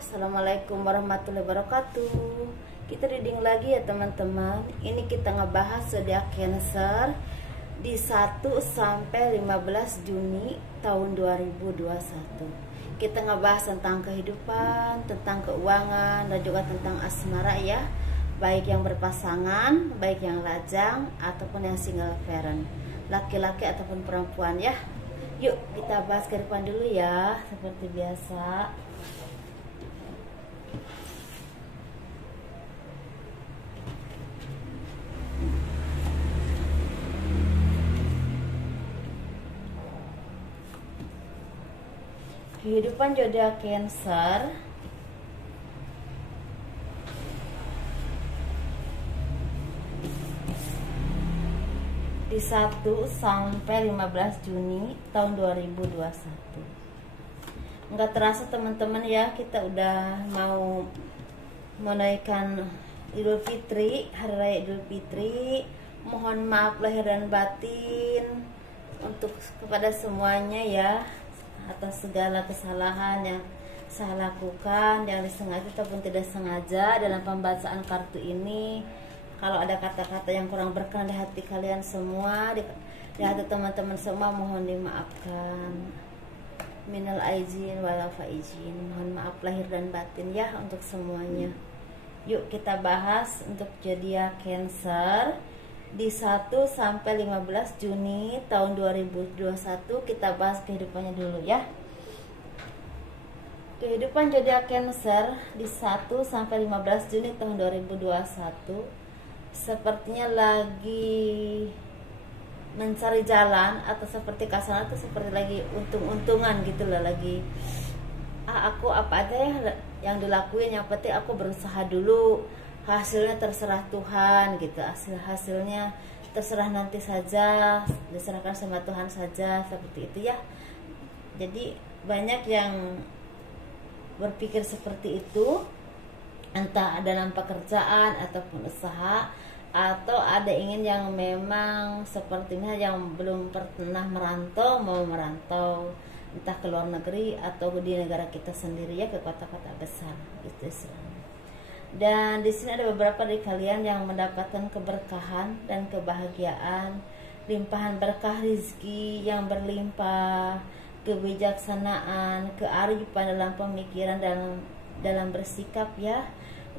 Assalamualaikum warahmatullahi wabarakatuh. Kita reading lagi ya teman-teman. Ini kita ngebahas zodiak Cancer di 1 sampai 15 Juni tahun 2021. Kita ngebahas tentang kehidupan, tentang keuangan, dan juga tentang asmara ya. Baik yang berpasangan, baik yang lajang ataupun yang single parent, laki-laki ataupun perempuan ya. Yuk kita bahas kehidupan dulu ya, seperti biasa. Kehidupan zodiak Cancer di 1 sampai 15 Juni tahun 2021. Nggak terasa teman-teman ya, kita udah mau menaikkan Idul Fitri, Hari Raya Idul Fitri. Mohon maaf lahir dan batin untuk kepada semuanya ya, atas segala kesalahan yang saya lakukan, yang disengaja ataupun tidak sengaja dalam pembacaan kartu ini. Kalau ada kata-kata yang kurang berkenan di hati kalian semua, di hati teman-teman semua, mohon dimaafkan. Minal aizin wal faizin. Mohon maaf lahir dan batin ya untuk semuanya. Yuk kita bahas untuk zodiak Cancer di 1 sampai 15 Juni tahun 2021. Kita bahas kehidupannya dulu ya. Kehidupan zodiak Cancer di 1 sampai 15 Juni tahun 2021 sepertinya lagi mencari jalan, atau seperti kasarnya tuh seperti lagi untung-untungan gitu loh, lagi aku apa aja ya yang dilakuin, yang penting aku berusaha dulu, hasilnya terserah Tuhan gitu, hasilnya terserah nanti saja, diserahkan sama Tuhan saja, seperti itu ya. Jadi banyak yang berpikir seperti itu, entah dalam pekerjaan ataupun usaha, atau ada ingin yang memang sepertinya yang belum pernah merantau, mau merantau entah ke luar negeri atau di negara kita sendiri ya, ke kota-kota besar itu istilahnya. Dan di sini ada beberapa dari kalian yang mendapatkan keberkahan dan kebahagiaan, limpahan berkah rezeki yang berlimpah, kebijaksanaan, kearifan dalam pemikiran dan dalam bersikap ya,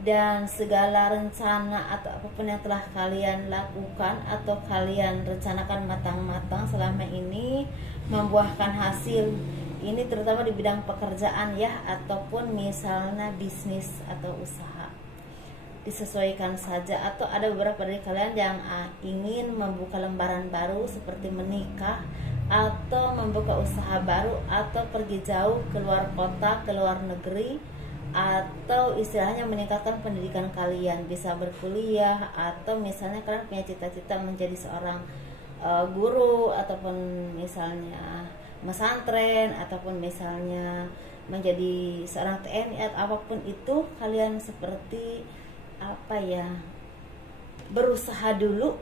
dan segala rencana atau apapun yang telah kalian lakukan atau kalian rencanakan matang-matang selama ini membuahkan hasil. Ini terutama di bidang pekerjaan ya, ataupun misalnya bisnis atau usaha. Disesuaikan saja. Atau ada beberapa dari kalian yang ingin membuka lembaran baru seperti menikah, atau membuka usaha baru, atau pergi jauh ke luar kota, ke luar negeri, atau istilahnya meningkatkan pendidikan kalian, bisa berkuliah, atau misalnya kalian punya cita-cita menjadi seorang guru, ataupun misalnya pesantren, ataupun misalnya menjadi seorang TNI, atau apapun itu, kalian seperti apa ya, berusaha dulu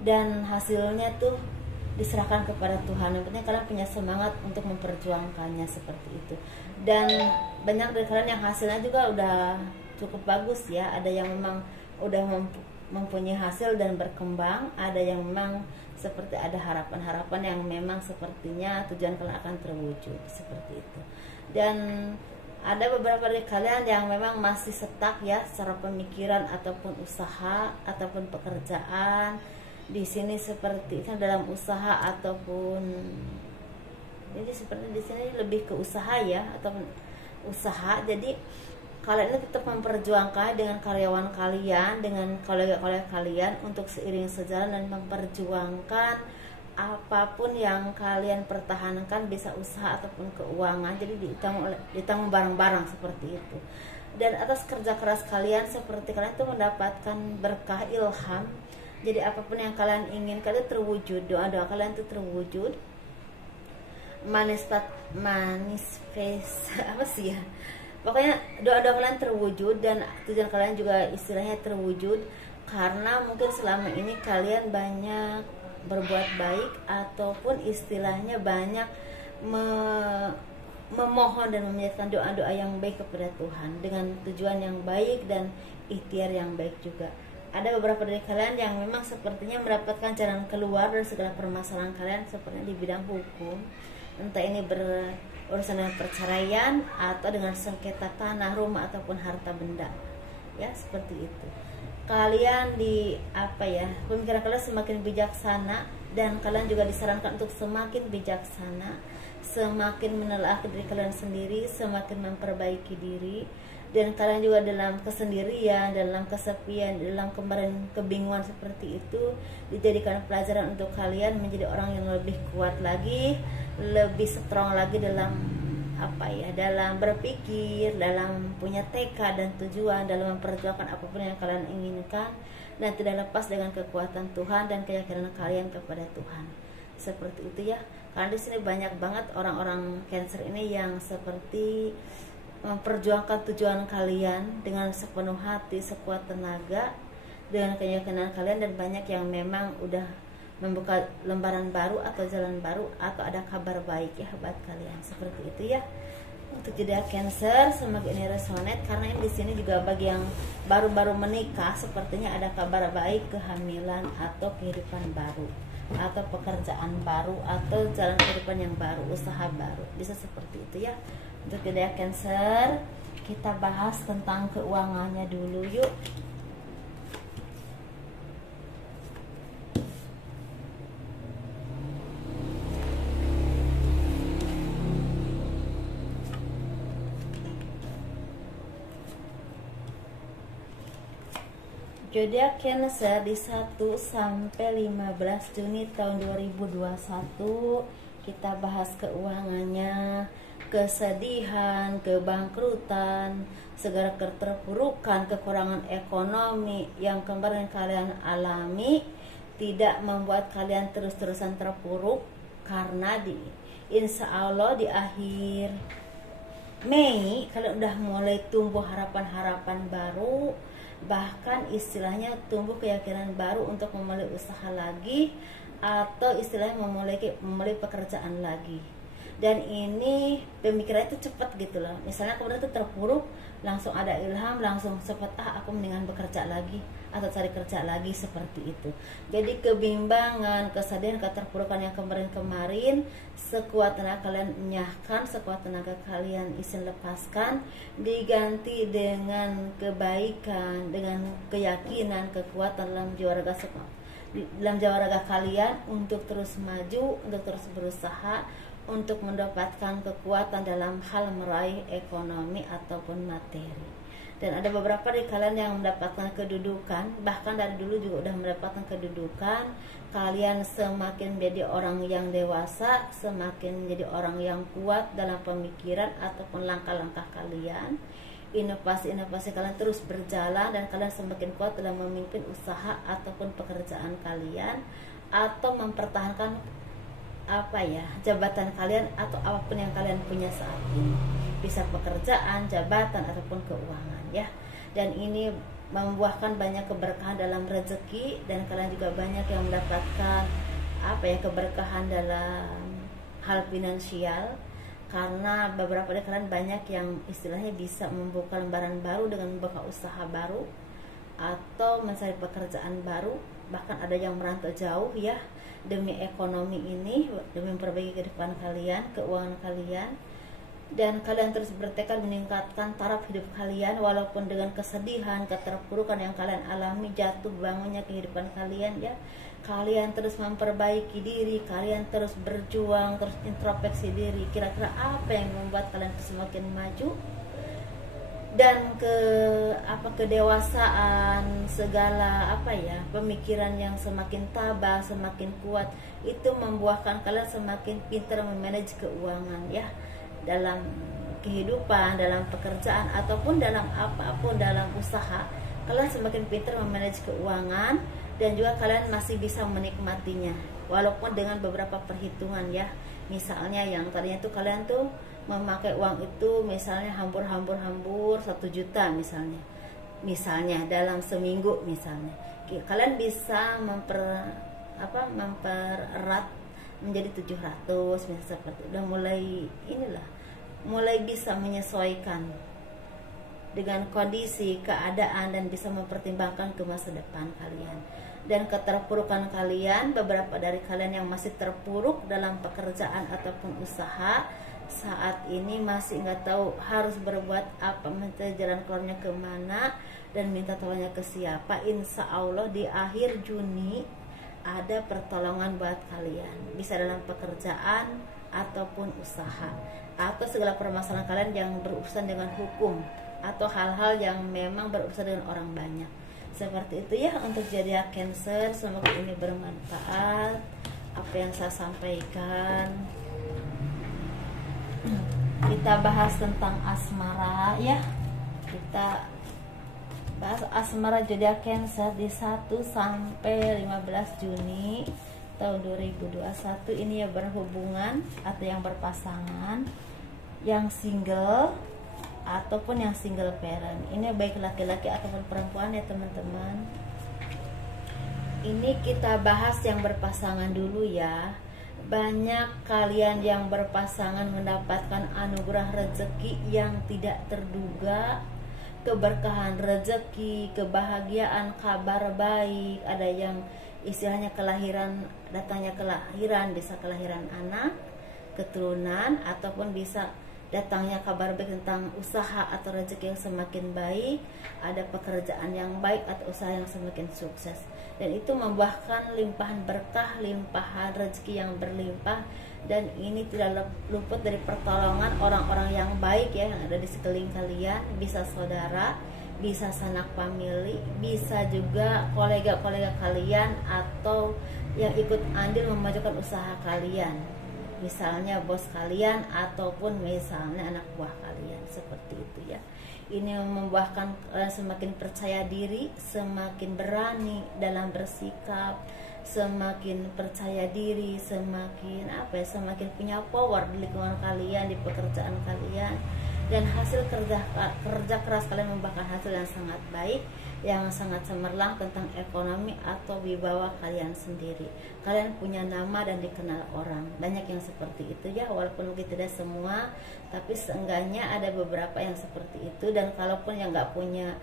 dan hasilnya tuh diserahkan kepada Tuhan. Yang penting kalian punya semangat untuk memperjuangkannya, seperti itu. Dan banyak dari kalian yang hasilnya juga udah cukup bagus ya. Ada yang memang udah mempunyai hasil dan berkembang, ada yang memang seperti ada harapan-harapan yang memang sepertinya tujuan kalian akan terwujud, seperti itu. Dan ada beberapa dari kalian yang memang masih stuck ya secara pemikiran ataupun usaha ataupun pekerjaan. Di sini seperti itu dalam usaha ataupun, jadi seperti di sini lebih ke usaha ya, ataupun usaha. Jadi kalian ini tetap memperjuangkan dengan karyawan kalian, dengan kolega-kolega kalian untuk seiring sejalan dan memperjuangkan apapun yang kalian pertahankan, bisa usaha ataupun keuangan. Jadi ditanggung bareng-bareng seperti itu. Dan atas kerja keras kalian, seperti kalian itu mendapatkan berkah ilham. Jadi apapun yang kalian inginkan itu terwujud, doa-doa kalian itu terwujud, manis face apa sih ya, pokoknya doa-doa kalian terwujud dan tujuan kalian juga istilahnya terwujud, karena mungkin selama ini kalian banyak berbuat baik ataupun istilahnya banyak memohon dan memanjatkan doa-doa yang baik kepada Tuhan dengan tujuan yang baik dan ikhtiar yang baik juga. Ada beberapa dari kalian yang memang sepertinya mendapatkan jalan keluar dari segala permasalahan kalian, seperti di bidang hukum, entah ini berurusan dengan perceraian atau dengan sengketa tanah, rumah ataupun harta benda, ya seperti itu. Kalian pemikiran kalian semakin bijaksana, dan kalian juga disarankan untuk semakin bijaksana, semakin menelaah diri kalian sendiri, semakin memperbaiki diri. Dan kalian juga dalam kesendirian, dalam kesepian, dalam kemarin kebingungan seperti itu, dijadikan pelajaran untuk kalian menjadi orang yang lebih kuat lagi, lebih strong lagi dalam dalam berpikir, dalam punya tekad dan tujuan, dalam memperjuangkan apapun yang kalian inginkan, dan tidak lepas dengan kekuatan Tuhan dan keyakinan kalian kepada Tuhan. Seperti itu ya. Karena di sini banyak banget orang-orang Cancer ini yang seperti memperjuangkan tujuan kalian dengan sepenuh hati, sekuat tenaga, dengan keyakinan kalian, dan banyak yang memang udah membuka lembaran baru atau jalan baru atau ada kabar baik ya buat kalian. Seperti itu ya. Untuk zodiak Cancer, semoga ini resonate, karena di sini juga bagi yang baru-baru menikah sepertinya ada kabar baik, kehamilan atau kehidupan baru atau pekerjaan baru atau jalan kehidupan yang baru, usaha baru. Bisa seperti itu ya. Untuk zodiak Cancer, kita bahas tentang keuangannya dulu yuk. Zodiak Cancer di 1 sampai 15 Juni tahun 2021, kita bahas keuangannya, kesedihan, kebangkrutan, segala keterpurukan, kekurangan ekonomi yang kemarin kalian alami tidak membuat kalian terus-terusan terpuruk, karena insya Allah di akhir Mei kalian udah mulai tumbuh harapan-harapan baru, bahkan istilahnya tumbuh keyakinan baru untuk memulai usaha lagi, atau istilahnya memulai pekerjaan lagi. Dan ini pemikiran itu cepat gitu loh. Misalnya kemudian itu terpuruk, langsung ada ilham, langsung cepat aku mendingan bekerja lagi atau cari kerja lagi, seperti itu. Jadi kebimbangan, kesedihan, keterpurukan yang kemarin-kemarin, sekuat tenaga kalian enyahkan, sekuat tenaga kalian izin lepaskan, diganti dengan kebaikan, dengan keyakinan, kekuatan dalam jiwa raga kalian untuk terus maju, untuk terus berusaha, untuk mendapatkan kekuatan dalam hal meraih ekonomi ataupun materi. Dan ada beberapa dari kalian yang mendapatkan kedudukan, bahkan dari dulu juga udah mendapatkan kedudukan. Kalian semakin menjadi orang yang dewasa, semakin menjadi orang yang kuat dalam pemikiran ataupun langkah-langkah kalian. Inovasi-inovasi kalian terus berjalan, dan kalian semakin kuat dalam memimpin usaha ataupun pekerjaan kalian, atau mempertahankan jabatan kalian atau apapun yang kalian punya saat ini, bisa pekerjaan, jabatan ataupun keuangan ya. Dan ini membuahkan banyak keberkahan dalam rezeki, dan kalian juga banyak yang mendapatkan keberkahan dalam hal finansial, karena beberapa dari kalian banyak yang istilahnya bisa membuka lembaran baru dengan membuka usaha baru atau mencari pekerjaan baru, bahkan ada yang merantau jauh ya, demi ekonomi ini, demi memperbaiki kehidupan kalian, keuangan kalian. Dan kalian terus bertekad meningkatkan taraf hidup kalian, walaupun dengan kesedihan, keterpurukan yang kalian alami, jatuh bangunnya kehidupan kalian ya. Kalian terus memperbaiki diri, kalian terus berjuang, terus introspeksi diri, kira-kira apa yang membuat kalian semakin maju, dan kedewasaan, segala pemikiran yang semakin tabah, semakin kuat, itu membuahkan kalian semakin pintar memanage keuangan ya, dalam kehidupan, dalam pekerjaan ataupun dalam apapun, dalam usaha. Kalian semakin pintar memanage keuangan, dan juga kalian masih bisa menikmatinya walaupun dengan beberapa perhitungan ya. Misalnya yang tadinya tuh kalian tuh memakai uang itu misalnya hambur 1 juta misalnya dalam seminggu misalnya, kalian bisa mempererat menjadi 700 misalnya, seperti udah mulai mulai bisa menyesuaikan dengan kondisi, keadaan, dan bisa mempertimbangkan ke masa depan kalian. Dan keterpurukan kalian, beberapa dari kalian yang masih terpuruk dalam pekerjaan ataupun usaha, saat ini masih nggak tahu harus berbuat apa, mencari jalan keluarnya kemana, dan minta tolongnya ke siapa. Insya Allah di akhir Juni ada pertolongan buat kalian, bisa dalam pekerjaan ataupun usaha, atau segala permasalahan kalian yang berurusan dengan hukum atau hal-hal yang memang berurusan dengan orang banyak. Seperti itu ya untuk zodiak Cancer. Semoga ini bermanfaat apa yang saya sampaikan. Kita bahas tentang asmara ya. Kita bahas asmara zodiak Cancer di 1 sampai 15 Juni tahun 2021. Ini ya berhubungan atau yang berpasangan, yang single ataupun yang single parent. Ini baik laki-laki ataupun perempuan ya teman-teman. Ini kita bahas yang berpasangan dulu ya. Banyak kalian yang berpasangan mendapatkan anugerah rezeki yang tidak terduga, keberkahan rezeki, kebahagiaan, kabar baik. Ada yang istilahnya kelahiran, datangnya kelahiran, bisa kelahiran anak, keturunan, ataupun bisa datangnya kabar baik tentang usaha atau rezeki yang semakin baik, ada pekerjaan yang baik atau usaha yang semakin sukses. Dan itu membuahkan limpahan berkah, limpahan rezeki yang berlimpah. Dan ini tidak luput dari pertolongan orang-orang yang baik ya, yang ada di sekeliling kalian. Bisa saudara, bisa sanak famili, bisa juga kolega-kolega kalian, atau yang ikut andil memajukan usaha kalian, misalnya bos kalian ataupun misalnya anak buah kalian. Seperti itu ya. Ini membuahkan kalian semakin percaya diri, semakin berani dalam bersikap, semakin percaya diri, semakin semakin punya power di lingkungan kalian, di pekerjaan kalian. Dan hasil kerja keras kalian membuahkan hasil yang sangat baik, yang sangat cemerlang tentang ekonomi atau wibawa kalian sendiri. Kalian punya nama dan dikenal orang. Banyak yang seperti itu ya, walaupun mungkin tidak semua, tapi seenggaknya ada beberapa yang seperti itu. Dan kalaupun yang nggak punya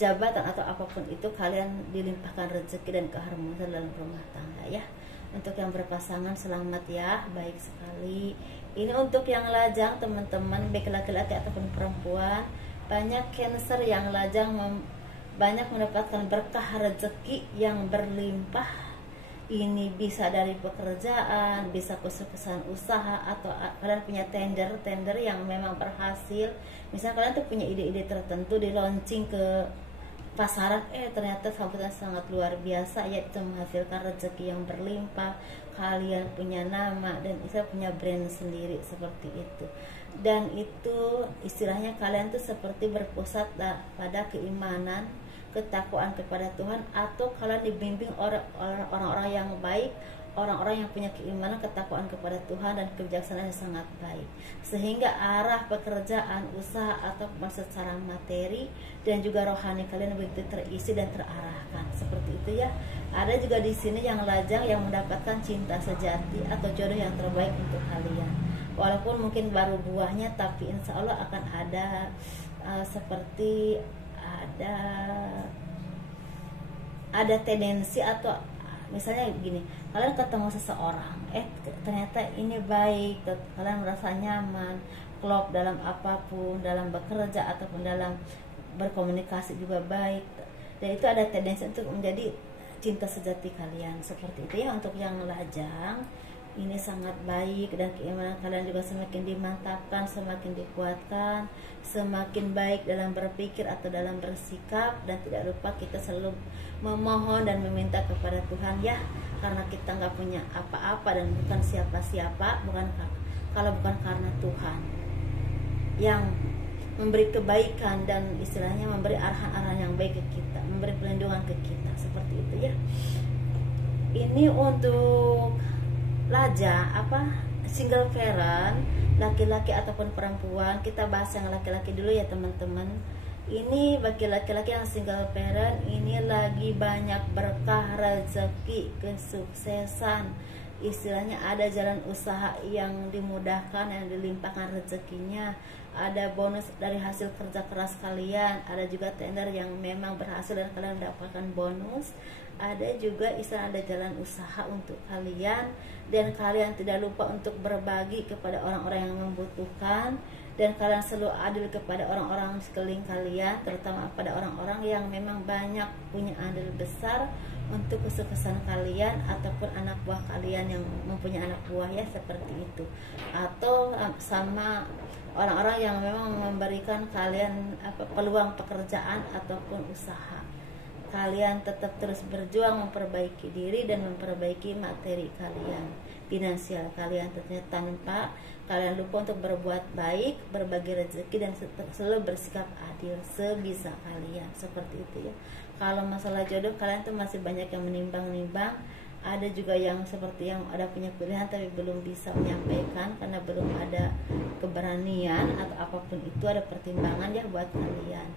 jabatan atau apapun itu, kalian dilimpahkan rezeki dan keharmonisan dalam rumah tangga ya. Untuk yang berpasangan selamat ya, baik sekali. Ini untuk yang lajang teman-teman, baik laki-laki ataupun perempuan. Banyak Cancer yang lajang banyak mendapatkan berkah rezeki yang berlimpah. Ini bisa dari pekerjaan, bisa kesuksesan usaha, atau kalian punya tender yang memang berhasil. Misalnya kalian tuh punya ide-ide tertentu, di launching ke pasaran, ternyata sambutan sangat luar biasa, yaitu menghasilkan rezeki yang berlimpah. Kalian punya nama dan bisa punya brand sendiri seperti itu. Dan itu istilahnya kalian tuh seperti berpusat pada keimanan, ketakwaan kepada Tuhan, atau kalian dibimbing orang-orang yang baik, orang-orang yang punya keimanan, ketakwaan kepada Tuhan, dan kebijaksanaan yang sangat baik, sehingga arah pekerjaan, usaha, atau secara materi dan juga rohani kalian begitu terisi dan terarahkan. Seperti itu ya. Ada juga di sini yang lajang yang mendapatkan cinta sejati atau jodoh yang terbaik untuk kalian. Walaupun mungkin baru buahnya, tapi insya Allah akan ada seperti ada tendensi, atau misalnya gini, kalian ketemu seseorang, ternyata ini baik, kalian merasa nyaman, klop dalam apapun, dalam bekerja ataupun dalam berkomunikasi juga baik, dan itu ada tendensi untuk menjadi cinta sejati kalian. Seperti itu ya. Untuk yang lajang ini sangat baik, dan keimanan kalian juga semakin dimantapkan, semakin dikuatkan, semakin baik dalam berpikir atau dalam bersikap. Dan tidak lupa kita selalu memohon dan meminta kepada Tuhan ya, karena kita nggak punya apa-apa dan bukan siapa-siapa, kalau bukan karena Tuhan yang memberi kebaikan dan istilahnya memberi arahan-arahan yang baik ke kita, memberi perlindungan ke kita. Seperti itu ya. Ini untuk single parent, laki-laki ataupun perempuan. Kita bahas yang laki-laki dulu ya teman-teman. Ini bagi laki-laki yang single parent, ini lagi banyak berkah rezeki, kesuksesan istilahnya ada jalan usaha yang dimudahkan, yang dilimpahkan rezekinya, ada bonus dari hasil kerja keras kalian, ada juga tender yang memang berhasil dan kalian mendapatkan bonus, ada juga istilah ada jalan usaha untuk kalian, dan kalian tidak lupa untuk berbagi kepada orang-orang yang membutuhkan, dan kalian selalu adil kepada orang-orang sekeliling kalian, terutama pada orang-orang yang memang banyak punya andil besar untuk kesuksesan kalian ataupun anak buah kalian yang mempunyai anak buah, ya seperti itu. Atau sama orang-orang yang memang memberikan kalian peluang pekerjaan ataupun usaha. Kalian tetap terus berjuang memperbaiki diri dan memperbaiki materi kalian, finansial kalian, tentunya tanpa kalian lupa untuk berbuat baik, berbagi rezeki, dan selalu bersikap adil sebisa kalian, seperti itu ya. Kalau masalah jodoh kalian tuh masih banyak yang menimbang-nimbang, ada juga yang seperti yang ada punya pilihan tapi belum bisa menyampaikan karena belum ada keberanian atau apapun itu, ada pertimbangan ya buat kalian.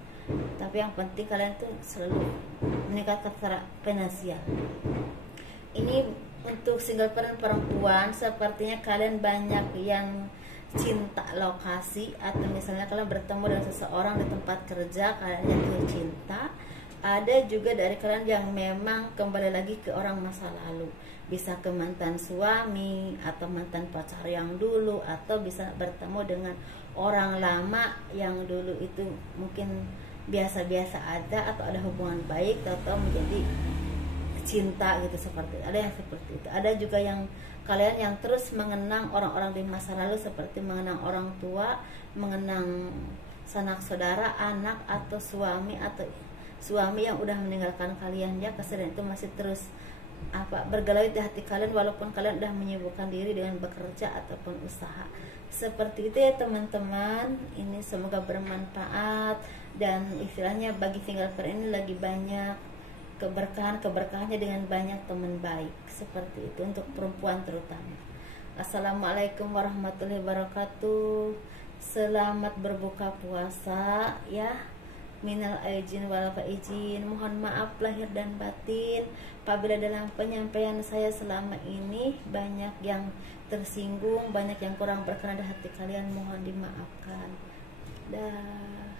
Tapi yang penting kalian tuh selalu meningkatkan secara finansial. Ini untuk single parent perempuan, sepertinya kalian banyak yang cinta lokasi, atau misalnya kalian bertemu dengan seseorang di tempat kerja, kalian jatuh cinta. Ada juga dari kalian yang memang kembali lagi ke orang masa lalu, bisa ke mantan suami atau mantan pacar yang dulu, atau bisa bertemu dengan orang lama yang dulu itu mungkin biasa-biasa ada atau ada hubungan baik atau menjadi cinta gitu, seperti ada yang seperti itu. Ada juga yang kalian yang terus mengenang orang-orang di masa lalu, seperti mengenang orang tua, mengenang sanak saudara, anak, atau suami yang udah meninggalkan kalian, ya kesedihan itu masih terus bergelayut di hati kalian walaupun kalian udah menyibukkan diri dengan bekerja ataupun usaha. Seperti itu ya teman-teman. Ini semoga bermanfaat, dan istilahnya bagi single parent ini lagi banyak keberkahannya dengan banyak teman baik, seperti itu untuk perempuan terutama. Assalamualaikum warahmatullahi wabarakatuh. Selamat berbuka puasa ya. Minal aidin wal faizin, mohon maaf lahir dan batin apabila dalam penyampaian saya selama ini banyak yang tersinggung, banyak yang kurang berkenan di hati kalian, mohon dimaafkan. Dah.